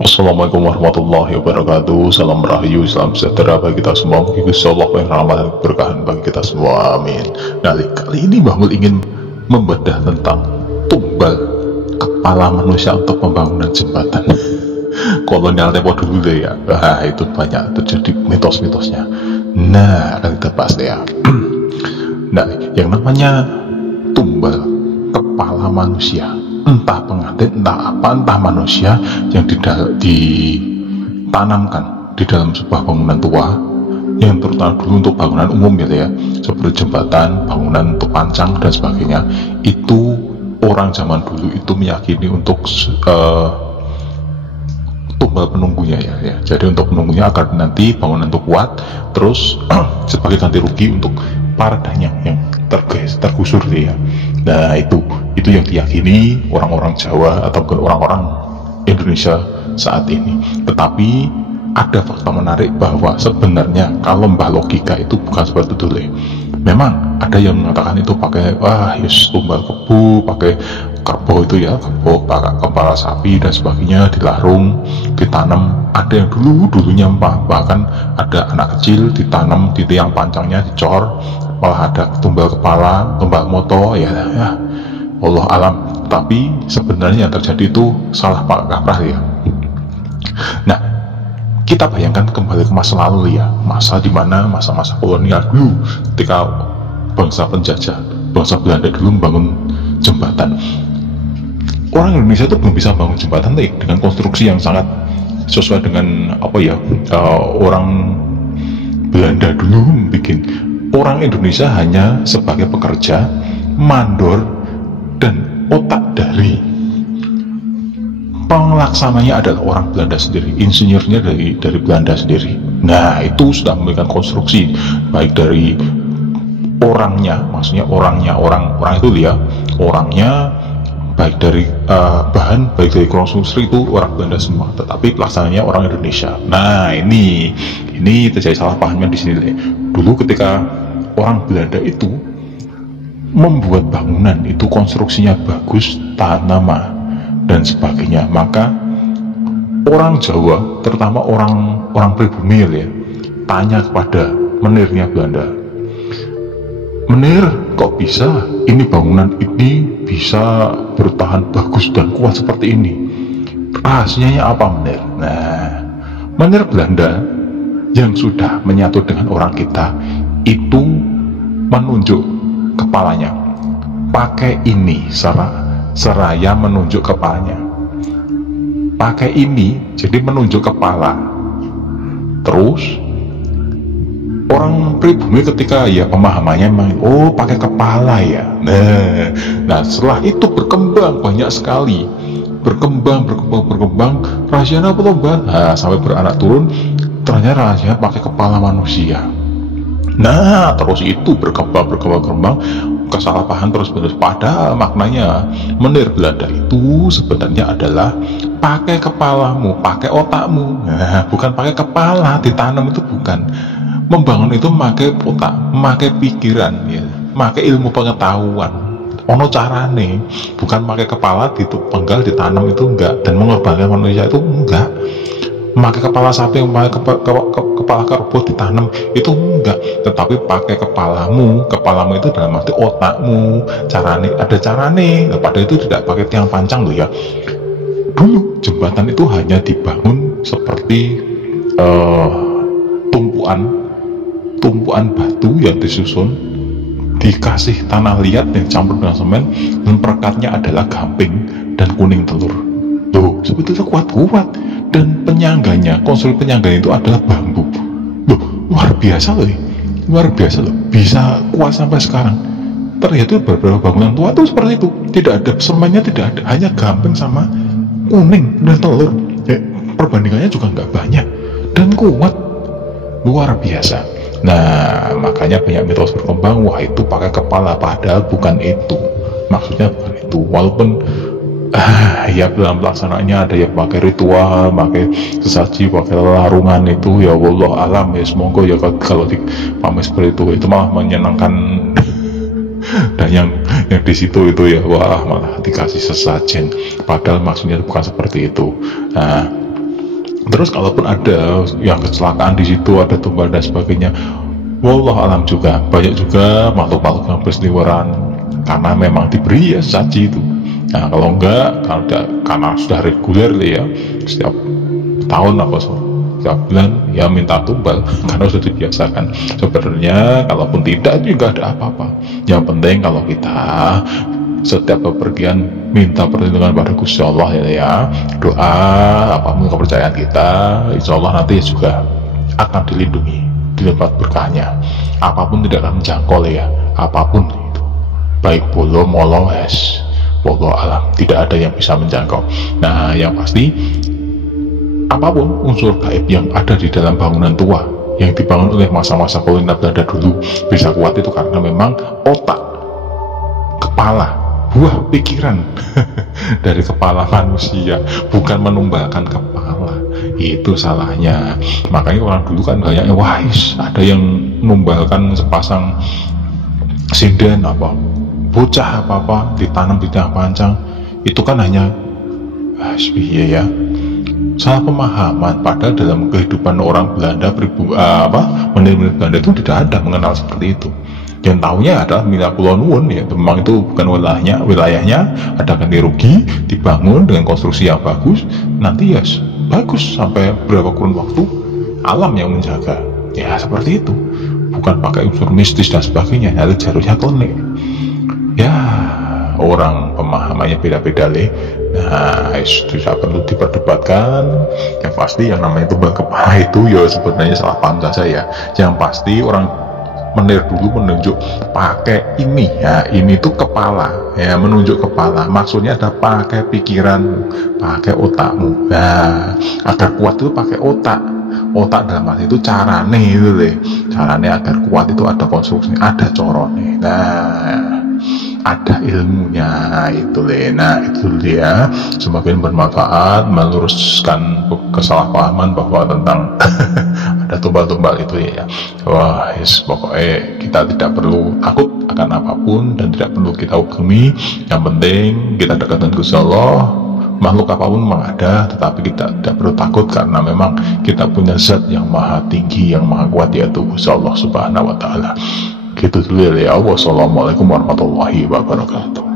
Assalamualaikum warahmatullahi wabarakatuh. Salam rahayu, salam sejahtera bagi kita semua. Mungkin Allah yang rahmat dan keberkahan bagi kita semua. Amin. Nah, kali ini Mbah Mul ingin membedah tentang tumbal kepala manusia untuk pembangunan jembatan. Kolonial tempo dulu deh ya. Nah, itu banyak terjadi mitos-mitosnya. Nah, akan kita bahas deh ya. Nah, yang namanya tumbal kepala manusia, entah pengantin, entah apa, entah manusia yang ditanamkan di dalam sebuah bangunan tua, yang terutama dulu untuk bangunan umum gitu ya, seperti jembatan, bangunan untuk pancang dan sebagainya. Itu orang zaman dulu itu meyakini untuk tumbal penunggunya ya. Jadi untuk penunggunya agar nanti bangunan itu kuat, terus sebagai ganti rugi untuk para danyang yang tergusur ya. Nah, itu yang diyakini orang-orang Jawa ataupun orang-orang Indonesia saat ini. Tetapi ada fakta menarik bahwa sebenarnya kalau mbah logika itu bukan seperti itu deh. Memang ada yang mengatakan itu pakai tumbal kebu, pakai kerbau itu ya, kerbau, pakai kepala sapi dan sebagainya, dilarung, ditanam. Ada yang dulunya bahkan ada anak kecil ditanam di tiang pancangnya, dicor, malah ada tumbal kepala, tumbal moto ya Allah alam. Tapi sebenarnya yang terjadi itu salah kaprah ya. Nah, kita bayangkan kembali ke masa lalu ya, masa dimana masa-masa kolonial dulu, ketika bangsa penjajah, bangsa Belanda dulu membangun jembatan. Orang Indonesia itu belum bisa bangun jembatan dengan konstruksi yang sangat sesuai dengan orang Belanda dulu bikin. Orang Indonesia hanya sebagai pekerja, mandor, dan otak dari pelaksananya adalah orang Belanda sendiri, insinyurnya dari Belanda sendiri. Nah, itu sudah memberikan konstruksi baik dari orangnya, maksudnya orang itu ya, orangnya, baik dari bahan, baik dari konstruksi itu orang Belanda semua, tetapi pelaksananya orang Indonesia. Nah, ini terjadi salah pahamnya di sini deh. Dulu ketika orang Belanda itu membuat bangunan itu konstruksinya bagus, tahan lama dan sebagainya, maka orang Jawa, terutama orang pribumi ya, tanya kepada menirnya Belanda, "Menir, kok bisa ini bangunan ini bisa bertahan bagus dan kuat seperti ini? Rahasianya apa, Menir?" Nah, menir Belanda yang sudah menyatu dengan orang kita itu menunjuk kepalanya, pakai ini, seraya menunjuk kepalanya, pakai ini, jadi menunjuk kepala. Terus orang pribumi ketika ya pemahamannya memang pakai kepala ya. Nah, setelah itu berkembang banyak sekali, berkembang rahasianya apa tuh Mbak? Nah, sampai beranak turun ternyata rahasianya pakai kepala manusia. Nah, terus itu berkembang kesalahpahaman terus menerus. Padahal maknanya menir Belanda itu sebenarnya adalah pakai kepalamu, pakai otakmu. Nah, bukan pakai kepala ditanam, itu bukan. Membangun itu pakai otak, pakai pikiran ya, pakai ilmu pengetahuan. Ono carane, bukan pakai kepala ditupenggal ditanam, itu enggak, dan mengorbankan manusia itu enggak. Pakai kepala sapi, pakai kepala kerbau ditanam itu enggak, tetapi pakai kepalamu itu dalam arti otakmu, ada carane. Padahal itu tidak pakai tiang pancang loh ya. Dulu jembatan itu hanya dibangun seperti tumpuan batu yang disusun, dikasih tanah liat yang campur dengan semen, dan perekatnya adalah gamping dan kuning telur. Loh, sebetulnya kuat-kuat. Dan penyangganya, konstruksi penyangganya itu adalah bambu. Loh, luar biasa loh, bisa kuat sampai sekarang. Ternyata beberapa bangunan tua itu seperti itu, tidak ada semennya, tidak ada, hanya gamping sama kuning dan telur. Perbandingannya juga nggak banyak dan kuat, luar biasa. Nah, makanya banyak mitos berkembang, wah itu pakai kepala, padahal bukan itu, maksudnya bukan itu. Walaupun ya dalam pelaksanaannya ada yang pakai ritual, pakai sesaji, pakai larungan, itu ya wallah alam ya, semoga ya kalau dipahami seperti itu malah menyenangkan. Dan yang di situ itu ya, wah malah dikasih sesajen, padahal maksudnya bukan seperti itu. Nah, Terus kalaupun ada yang kecelakaan di situ, ada tumbal dan sebagainya, wallah alam juga banyak juga makhluk-makhluk yang berseliweran karena memang diberi ya saji itu. Nah kalau enggak, karena sudah reguler ya, setiap tahun apa setiap bulan ya minta tumbal karena sudah dibiasakan. Sebenarnya kalaupun tidak juga ada apa-apa. Yang penting kalau kita setiap bepergian minta perlindungan pada Gusti Allah ya, doa apapun kepercayaan kita, insya Allah nanti juga akan dilindungi, dilipat berkahnya. Apapun tidak akan menjangkau ya, apapun itu, baik bolo molo es, wallahu alam, tidak ada yang bisa menjangkau. Nah yang pasti apapun unsur gaib yang ada di dalam bangunan tua yang dibangun oleh masa-masa kolonial Belanda dulu bisa kuat itu karena memang otak, kepala, buah pikiran dari kepala manusia, bukan menumbalkan kepala. Itu salahnya. Makanya orang dulu kan banyaknya wahis, ada yang menumbalkan sepasang sinden apa bocah apa ditanam di tengah pancang. Itu kan hanya ya salah pemahaman. Padahal dalam kehidupan orang Belanda menir-menir Belanda itu tidak ada mengenal seperti itu. Yang tahunya adalah Mila Pulau Nuwun ya, memang itu bukan wilayahnya, ada ganti rugi, dibangun dengan konstruksi yang bagus, nanti ya bagus sampai berapa kurun waktu alam yang menjaga. Ya seperti itu, bukan pakai unsur mistis dan sebagainya. Ada jarusnya klinik. Ya orang pemahamannya beda-beda le. Nah tidak perlu diperdebatkan. Yang pasti yang namanya tumbal kepala itu ya sebenarnya salah paham saja ya. Yang pasti orang menir dulu menunjuk pakai ini ya, ini tuh kepala ya, menunjuk kepala, maksudnya ada pakai pikiran, pakai otakmu. Nah agar kuat itu pakai otak dalam arti itu carane itu deh, carane agar kuat itu ada konstruksi, ada corone, nah ada ilmunya itu deh. Nah itu dia, semakin bermanfaat meluruskan kesalahpahaman bahwa tentang ada tumbal-tumbal itu ya. Wah yes, pokoknya kita tidak perlu takut akan apapun dan tidak perlu kita hukumi. Yang penting kita dekat dengan Gusti Allah. Makhluk apapun memang ada, tetapi kita tidak perlu takut karena memang kita punya zat yang maha tinggi, yang maha kuat, yaitu Gusti Allah Subhanahu wa Ta'ala. Gitu dulu ya. Wassalamualaikum warahmatullahi wabarakatuh.